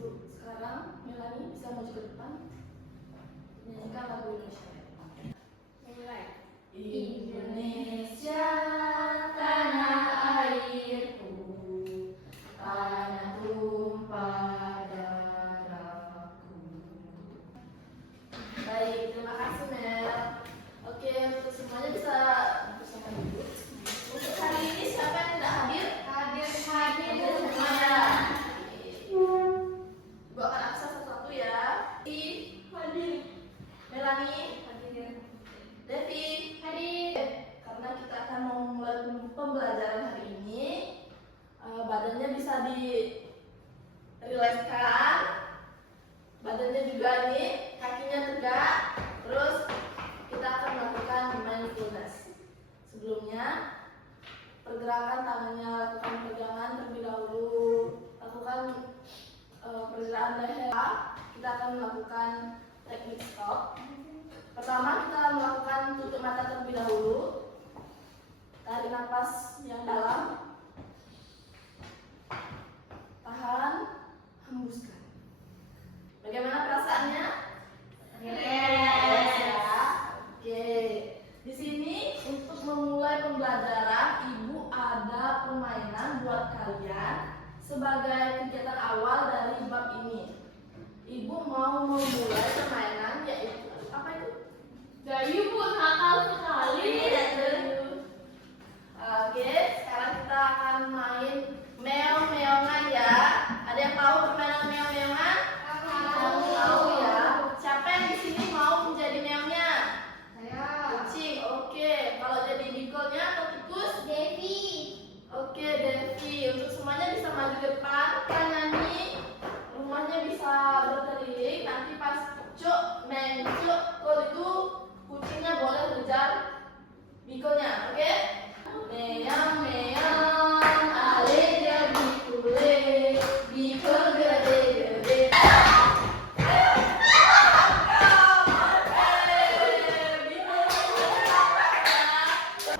Untuk sekarang Melani bisa maju ke depan menyanyikan lagu Indonesia. Mulai. Indonesia tanah airku, tanah tumpah darahku. Baik, terima kasih Mel. Oke, untuk semuanya bisa bersama dulu. Untuk hari ini siapa yang tidak hadir? Hadir semuanya. Ibu akan absen satu-satu ya. Hadir. Melani hadir. Devi hadir. Karena kita akan memulai pembelajaran hari ini, badannya bisa dirilekskan, badannya juga nih, kakinya tegak. Terus kita akan melakukan mindfulness. Sebelumnya, pergerakan tangannya, lakukan pegangan terlebih dahulu, lakukan pergerakan leher. Kita akan melakukan teknik stop. Pertama kita melakukan tutup mata terlebih dahulu. Tarik nafas yang dalam. Tahan, hembuskan. Bagaimana perasaannya? Yes ya. Oke. Di sini untuk memulai pembelajaran, Ibu ada permainan buat kalian sebagai kegiatan awal dari bab ini. Ibu mau memulai permainan yaitu apa itu? Gayu Bu, nakal sekali. Oke, sekarang kita akan main meong-meongan ya. Ada yang tahu permainan meong-meongan? Tahu ya. Siapa yang di sini mau menjadi meongnya? Saya. Kucing. Oke. Kalau jadi beagle-nya atau tikus? Devi. Oke, Devi. Untuk semuanya bisa maju ke depan. Kan nyanyi. Rumahnya bisa berkeliling. Nanti pas cuk, mencuk, kalau itu kucingnya boleh ngejar beagle-nya. Oke? Meong, meong, ale jadi kule, beagle gede-gede.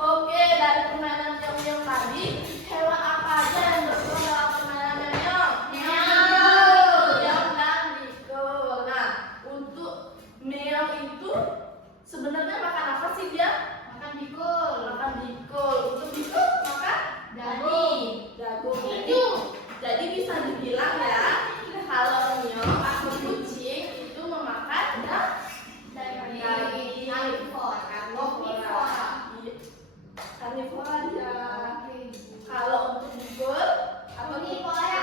Oke, dari permainan meong-meong tadi, hewan apa aja yang berperan dalam permainan meong-meong? Meong dan beagle. Nah, untuk meong itu sebenarnya makan apa sih dia? Makan bikul. Makan beagle. Untuk beagle makan Daging. jagung. Itu. Jadi bisa dibilang ya, kalau meong atau kucing itu memakan daging. Karnivora dia. Kalau untuk beagle apa tuh? Omnivora.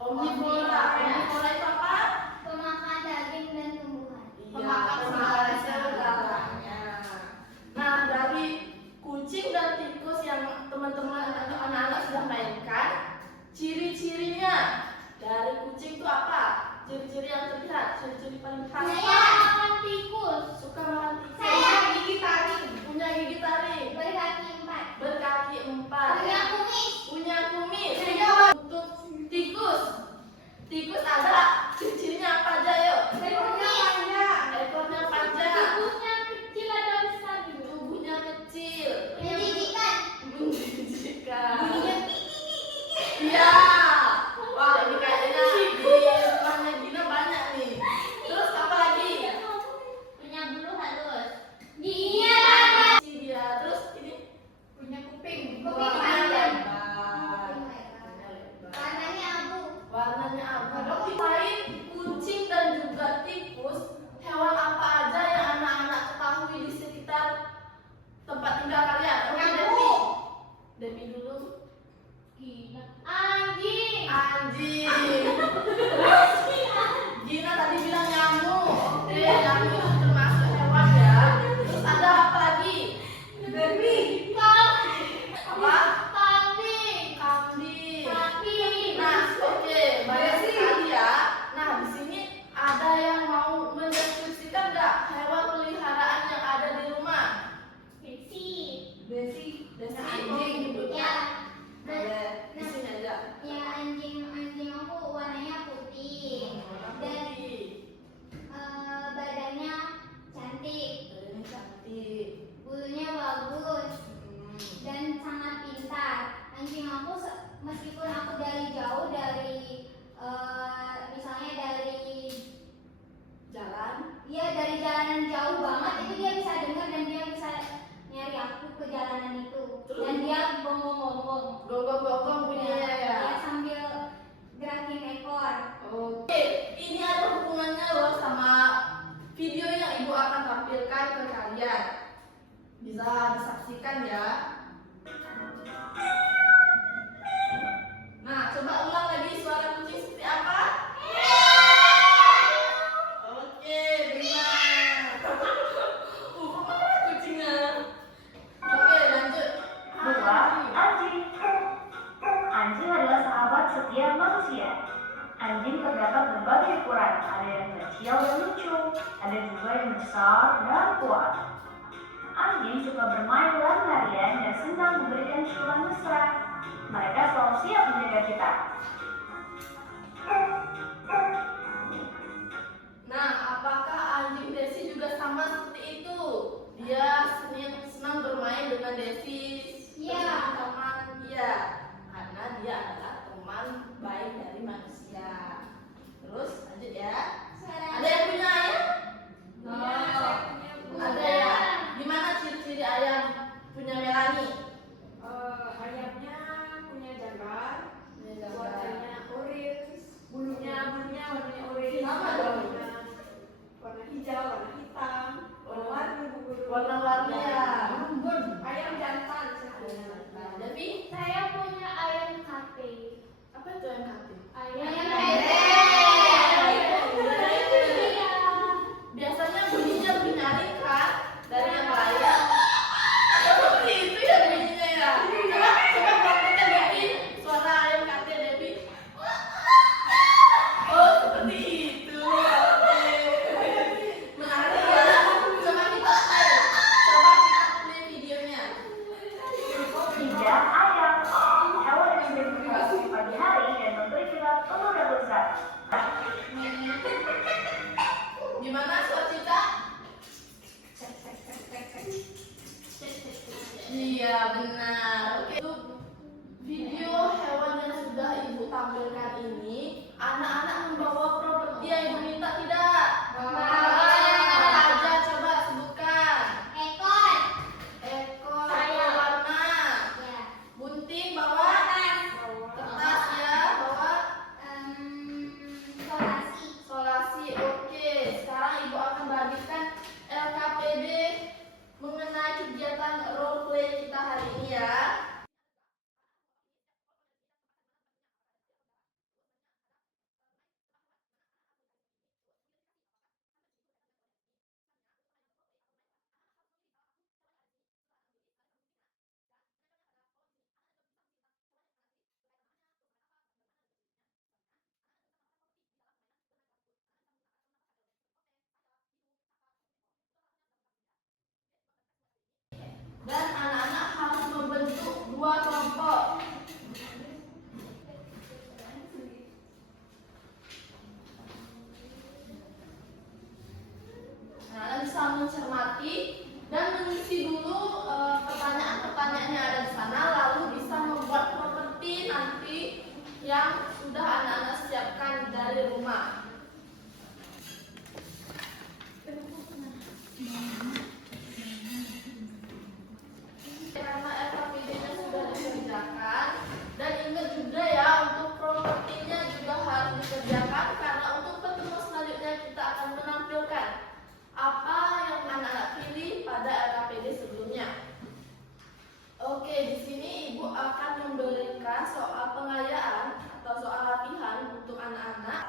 Omnivora. Omnivora itu apa? Pemakan daging dan tumbuhan. Pemakan saudaranya. Nah, dari kucing dan tikus yang teman-teman atau anak-anak sudah mainkan, ciri-cirinya dari kucing itu apa? Ciri-ciri yang terlihat, ciri-ciri paling khas. Saya makan tikus. Suka makan tikus. Saya gigi taring. Punya gigi taring. Berkaki 4. Berkaki 4. Punya kumis. Punya kumis. Saya. Untuk tikus, tikus ada ciri-cirinya apa aja yuk? Ekornya panjang. Ekornya panjang. Tikusnya kecil ada besar juga. Tubuhnya kecil. Menjijikan. Menjijikan. Bunyinya Iya. Wah, ini kayaknya di rumahnya Gina banyak nih. Terus apa lagi? punya bulu halus. Giginya panjang. Dia. Terus ini Punya kuping. warnanya Kuping panjang. lebar. Warnanya abu. Warnanya abu. Selain kucing dan juga tikus, hewan apa aja yang anak-anak ketahui di sekitar tempat tinggal kalian? Oke, Devi. Devi dulu. Gina. Anjing. Anjing. Gina tadi bilang nyamuk. Oke, nyamuk itu termasuk hewan ya. Terus ada apa lagi? Devi. Apa? Kambing. Kambing. Sapi. Nah, oke, banyak sekali ya. Nah, di sini ada yang mau mendeskripsikan nggak hewan peliharaan yang ada di rumah? Besi. Desi Nah, anjing nyebutnya. Ya. Boleh, di sini aja. Ya anjing aku warnanya putih dan badannya cantik, Badannya cantik. bulunya bagus dan sangat pintar. Anjing aku meskipun aku dari jauh dari Misalnya dari Jalan. dari jalanan jauh banget itu dia bisa dengar dan dia bisa nyari aku ke jalanan itu. Terus? Dan dia gonggong-gonggong. Gonggong-gonggong bunyinya ya. Dia sambil gerakin ekor. Oke, ini ada hubungannya loh sama video yang ibu akan tampilkan ke kalian. Bisa disaksikan ya. Nah, coba ulang lagi suara kucing seperti apa? Oke, benar. Kemana kucingnya? Oke, lanjut. Dua, anjing. Anjing adalah sahabat setiap manusia. Anjing terdapat berbagai ukuran, ada yang kecil dan lucu, ada juga yang besar dan kuat. Anjing suka bermain lari-larian dan senang memberikan ciuman mesra. Mereka selalu siap menjaga kita. Nah, apakah anjing Desi juga sama seperti itu? Dia senang bermain dengan Desi. Iya. Teman, iya. Karena dia adalah teman baik dari manusia. Terus lanjut ya. Ada yang punya ayam? Ada ya. Gimana ciri-ciri ayam punya Melani? Ayamnya punya jagar, Punya jagar. warnanya orange, bulunya warnanya orange, Sama dong. warna hijau, warna hitam, warna-warni bulu. Warna-warni ya. Ayam jantan. Nah, Devi, Saya punya ayam kafe. apa itu yang hati? Ayam Iya. Biasanya bunyinya bunyi nyaring kan dari yang lain. Seperti itu ya bunyinya ya. Coba praktekkan Devi suara ayam kate Devi. Oh seperti itu. Oke. Menarik ya. Coba kita play videonya. Tidak, ayam. Hewan yang beraktivitas di pagi hari dan memberi kita telur yang besar. Gimana suara Cita? Iya benar. Oke. Untuk video hewan yang sudah ibu tampilkan ini, anak-anak membawa properti yang ibu minta tidak? Apa aja coba sebutkan. ekor. Ekor, Sayap. warna, Ya. bunting bawa, kertas ya bawa, Solasi. solasi. Oke, sekarang ibu akan bagikan LKPD mengenai kegiatan role play kita hari ini ya. Dan anak-anak harus membentuk dua kelompok. Nah, Anda bisa mencermati dan mengisi dulu pertanyaan-pertanyaan yang ada di sana, lalu bisa membuat properti nanti yang sudah anak-anak siapkan dari rumah. Karena LKPD-nya sudah dikerjakan, dan ingat juga ya untuk propertinya juga harus dikerjakan karena untuk pertemuan selanjutnya kita akan menampilkan apa yang anak-anak pilih pada LKPD sebelumnya. Oke, di sini ibu akan memberikan soal pengayaan atau soal latihan untuk anak-anak.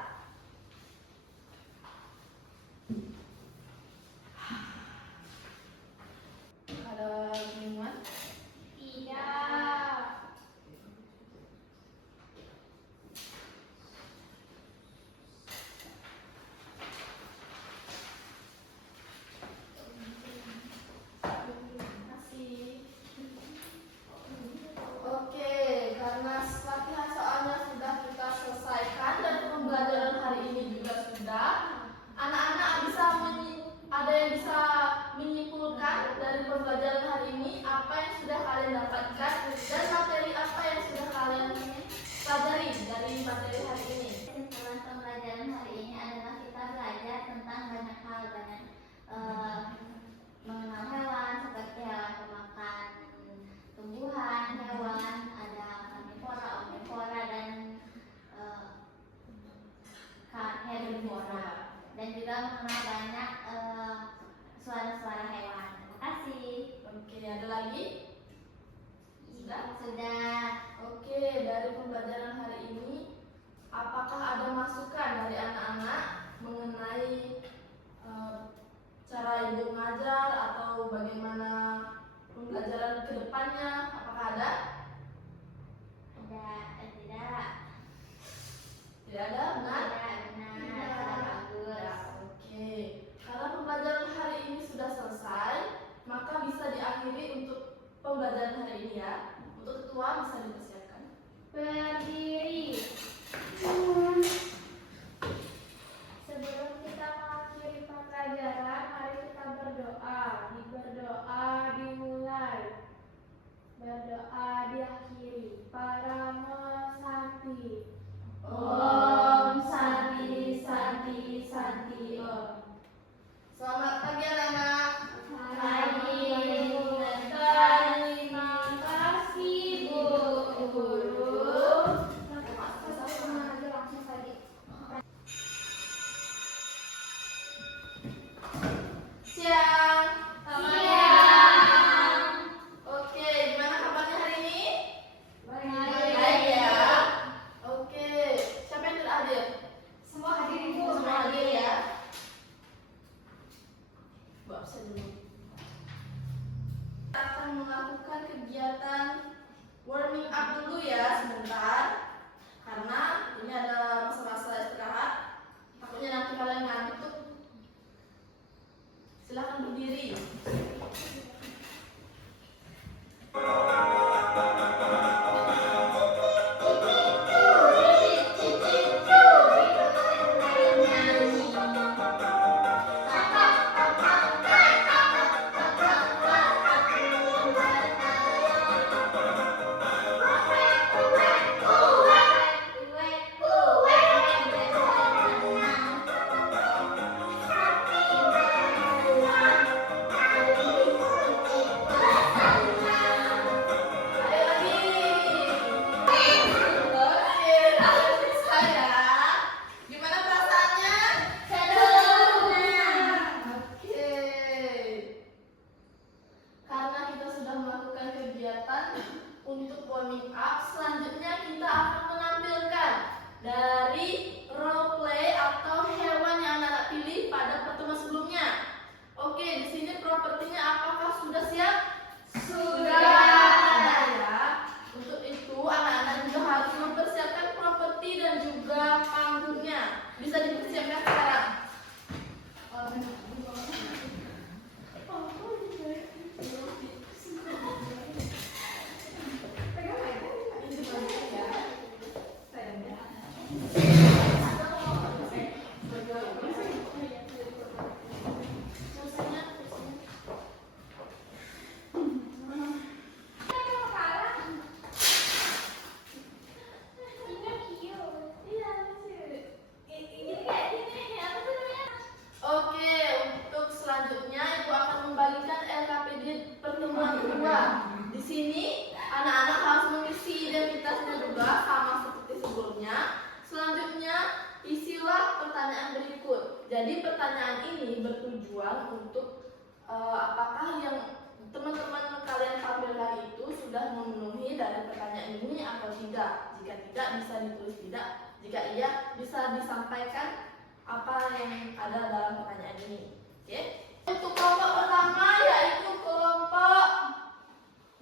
Jika tidak, bisa ditulis tidak. Jika iya, bisa disampaikan apa yang ada dalam pertanyaan ini. Oke? Untuk kelompok pertama yaitu kelompok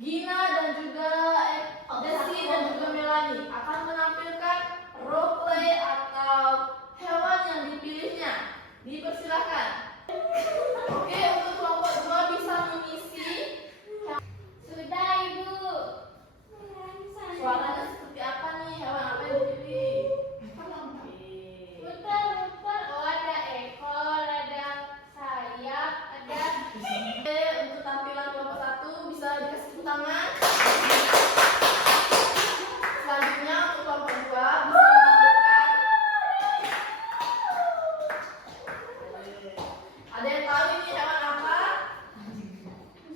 Gina dan juga Desi dan juga Melani akan menampilkan role play atau hewan yang dipilihnya. Dipersilakan. Oke, untuk kelompok dua bisa mengisi. Sudah Ibu. Suaranya seperti apa nih? Hewan apa yang dipilih? Muter-muter. Oh, ada ekor, ada sayap, ada. Oke, untuk tampilan kelompok satu bisa dikasih tepuk tangan. Selanjutnya untuk kelompok dua bisa menampilkan. Ada yang tahu ini hewan apa?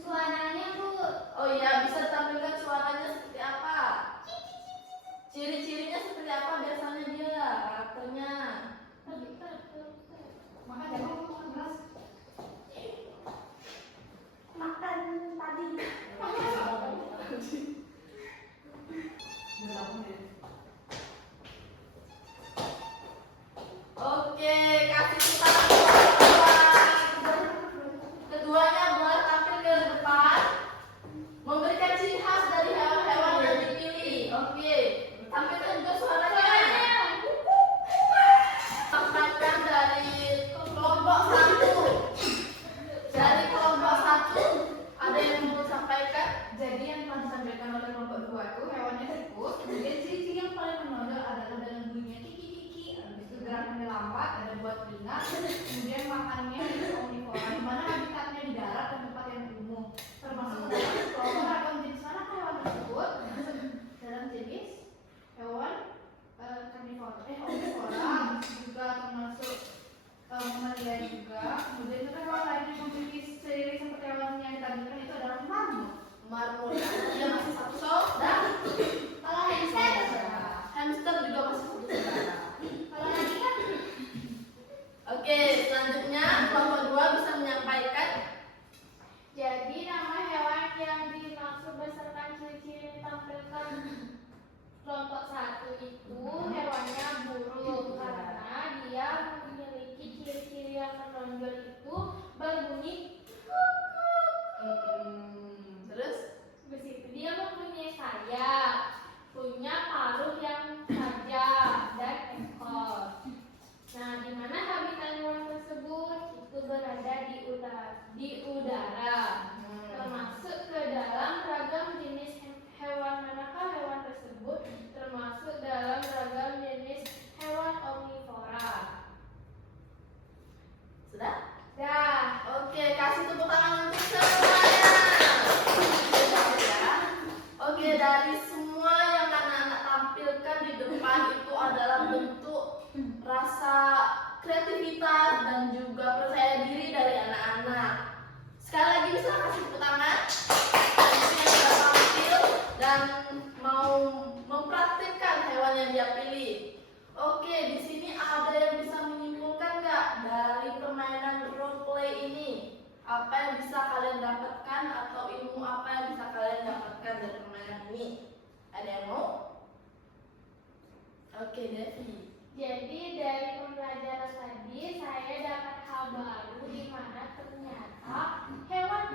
Suaranya Bu. Oh iya, bisa tampilkan suaranya seperti apa? Ciri-cirinya seperti apa biasanya dia, karakternya? Makan tadi. Oke, kasih kita kedua. Keduanya boleh tampil ke depan, memberikan ciri khas dari hewan-hewan yang dipilih. Oke, tampilkan juga suaranya. Sampaikan dari kelompok satu. Dari kelompok satu, ada yang mau sampaikan? Jadi yang telah disampaikan oleh kelompok dua itu hewannya tikus. Kemudian ciri-ciri yang paling menonjol adalah dengan bunyinya kiki-kiki. Habis itu gerakannya lambat, ada buat telinga. Kemudian makannya itu omnivora, di mana habitatnya di darat dan tempat yang umum. Termasuk dalam kelompok ragam jenis mana hewan tersebut dalam jenis hewan omnivora, juga termasuk mamalia juga. Kemudian juga hewan lain yang memiliki ciri seperti hewan yang ditampilkan itu adalah marmut. Marmut. Dia masih satu saudara. Kalau hamster. Hamster juga masih satu saudara. Kalau lagi kan Oke, selanjutnya kelompok dua bisa menyampaikan. jadi nama hewan yang dimaksud beserta ciri-ciri ditampilkan kelompok satu itu hewannya burung karena dia memiliki ciri-ciri yang menonjol itu berbunyi Terus? begitu. Dia mempunyai sayap, punya paruh yang tajam dan ekor. Nah, di mana habitat hewan tersebut itu berada di udara. Termasuk ke dalam ragam jenis hewan. Manakah hewan tersebut termasuk dalam ragam jenis hewan omnivora? Sudah? Dah. Oke, kasih tepuk tangan untuk semuanya. Ya. Oke, dari semua yang anak-anak tampilkan di depan itu adalah bentuk rasa kreativitas dan juga percaya diri dari anak-anak. Sekali lagi bisa kasih tepuk tangan. Yang sudah tampil dan mau mempraktikkan hewan yang dia pilih. Oke, di sini ada yang bisa menyimpulkan nggak dari permainan role play ini? Apa yang bisa kalian dapatkan atau ilmu apa yang bisa kalian dapatkan dari permainan ini? Ada yang mau? Oke, Devi. Jadi dari pembelajaran tadi saya dapat hal baru di mana ternyata hewan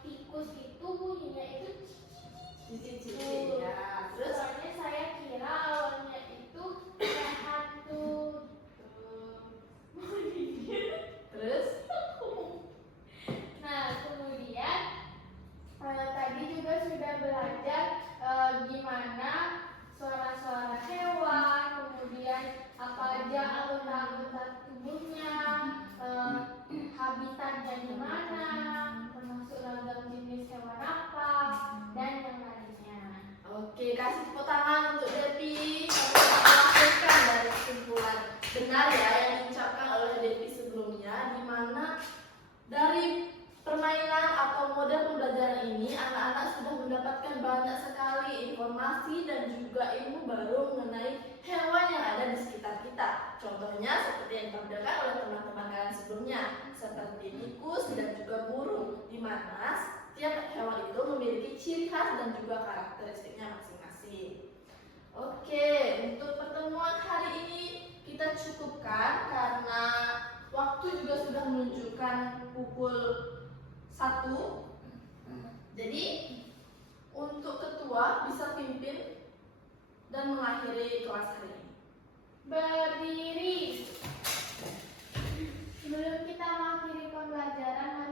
tikus itu bunyinya itu Cici-cici ya. Terus? soalnya saya kira awalnya itu kayak hantu. Terus? Nah kemudian tadi juga sudah belajar gimana suara-suara hewan, kemudian apa aja anggota-anggota tubuhnya, habitatnya di mana, termasuk ragam jenis hewan apa, dan yang lainnya. Oke, kasih tepuk tangan untuk Devi. Kamu melakukan dari kesimpulan benar ya yang diucapkan oleh Devi sebelumnya, di mana dari permainan atau model pembelajaran ini anak-anak sudah mendapatkan banyak sekali informasi dan juga ilmu baru mengenai hewan yang ada di sekitar kita. Contohnya seperti yang ditampilkan oleh teman-teman kalian sebelumnya, seperti tikus dan juga burung, di mana setiap hewan itu memiliki ciri khas dan juga karakteristiknya masing-masing. Oke, untuk pertemuan hari ini kita cukupkan karena waktu juga sudah menunjukkan pukul 1. Jadi, untuk ketua bisa pimpin dan mengakhiri kelas hari ini. Berdiri. Sebelum kita mengakhiri pembelajaran,